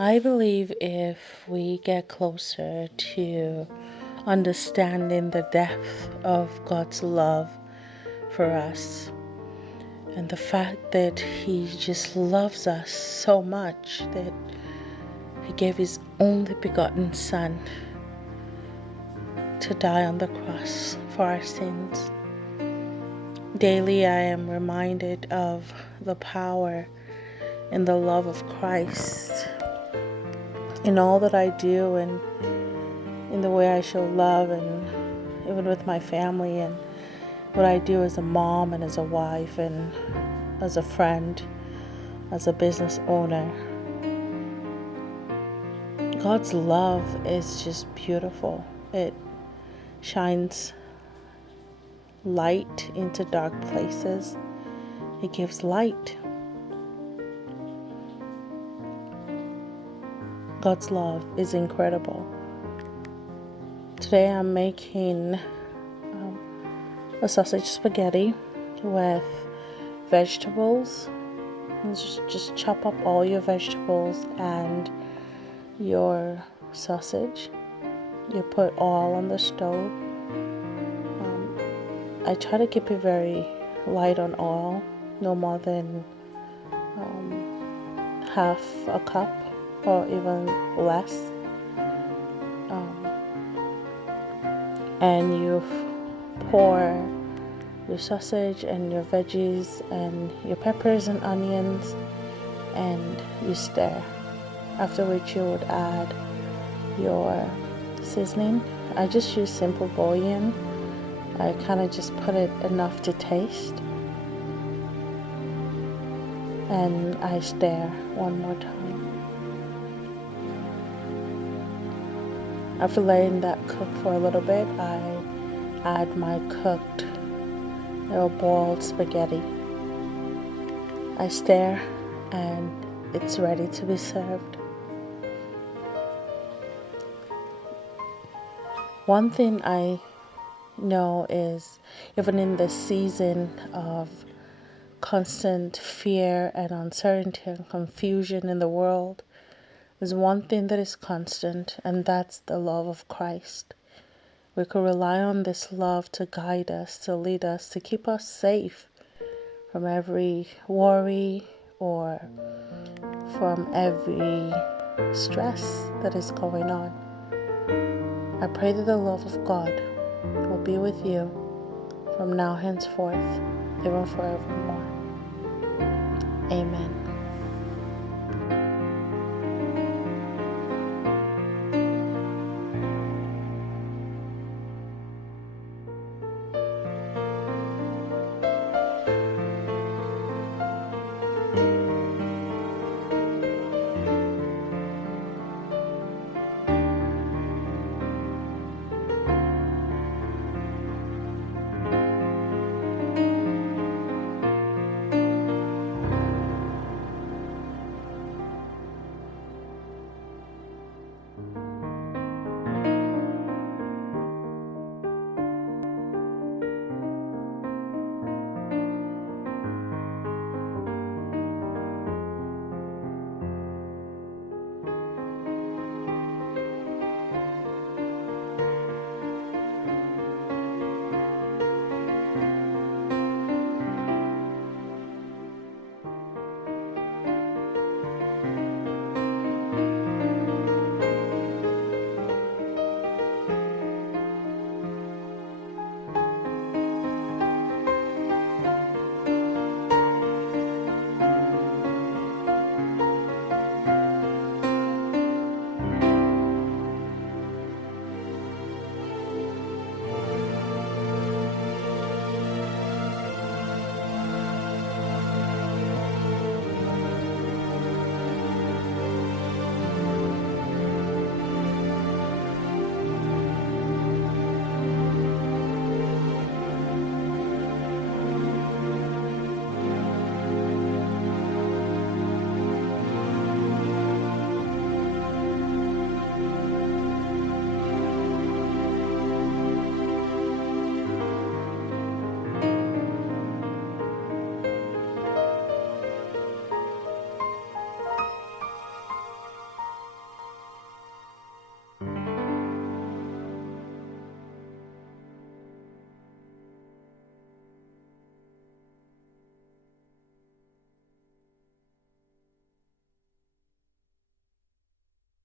I believe if we get closer to understanding the depth of God's love for us and the fact that He just loves us so much that He gave His only begotten Son to die on the cross for our sins. Daily I am reminded of the power and the love of Christ in all that I do and in the way I show love, and even with my family, and what I do as a mom and as a wife and as a friend, as a business owner. God's love is just beautiful. It shines light into dark places. It gives light. God's love is incredible. Today I'm making a sausage spaghetti with vegetables. Just chop up all your vegetables and your sausage. You put oil on the stove. I try to keep it very light on oil, no more than half a cup or even less. And you pour your sausage and your veggies and your peppers and onions, and you stir. After which you would add your seasoning. I just use simple bouillon. I kind of just put it enough to taste, and I stir one more time. After letting that cook for a little bit, I add my cooked or boiled spaghetti. I stir and it's ready to be served. One thing I know is, even in the season of constant fear and uncertainty and confusion in the world, there's one thing that is constant, and that's the love of Christ. We could rely on this love to guide us, to lead us, to keep us safe from every worry or from every stress that is going on. I pray that the love of God will be with you from now henceforth, even forevermore. Amen.